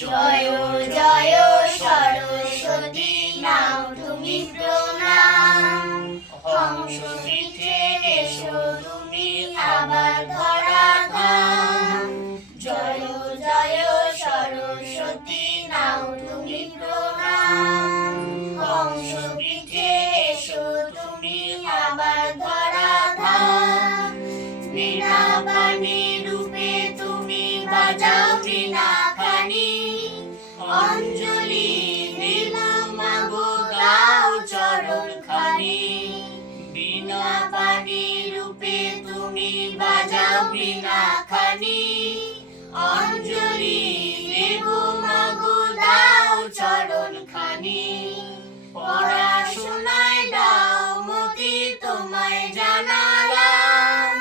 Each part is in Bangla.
জয় জয়, সরস্বতী তুমি প্রণাম। এসো তুমি আবার ধরা ধাম জয় জয়, সরস্বতী তুমি প্রণাম। হংস পিঠে এসো তুমি আবার ধরা ধাম পানি রূপে তুমি বাজাও বাজাও বিনা খানি অঞ্জলি দেব মাগো, দাও চরণ খানি পড়াশোনায় দাও মতি, তোমায় জানালাম।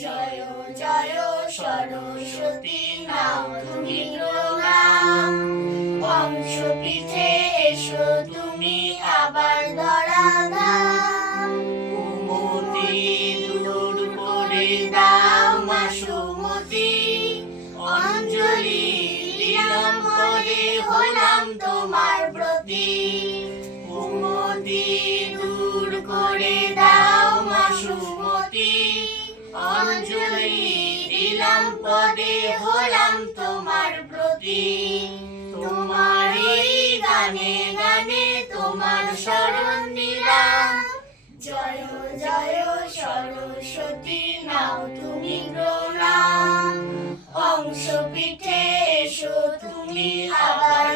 জয় জয়, সরস্বতী নাও তুমি প্রণাম। বংশ পিঠে এসো তুমি আবার ধরা দূর করে দাও মাসুমতি অঞ্জলি দিলাম করে, হলাম তোমার প্রতি কুমতি দূর করে দাও পদে, হলাম তোমার প্রতি তোমার সরস্বতী নাও তুমি প্রণাম অংশ পিঠে এসো তুমি আবার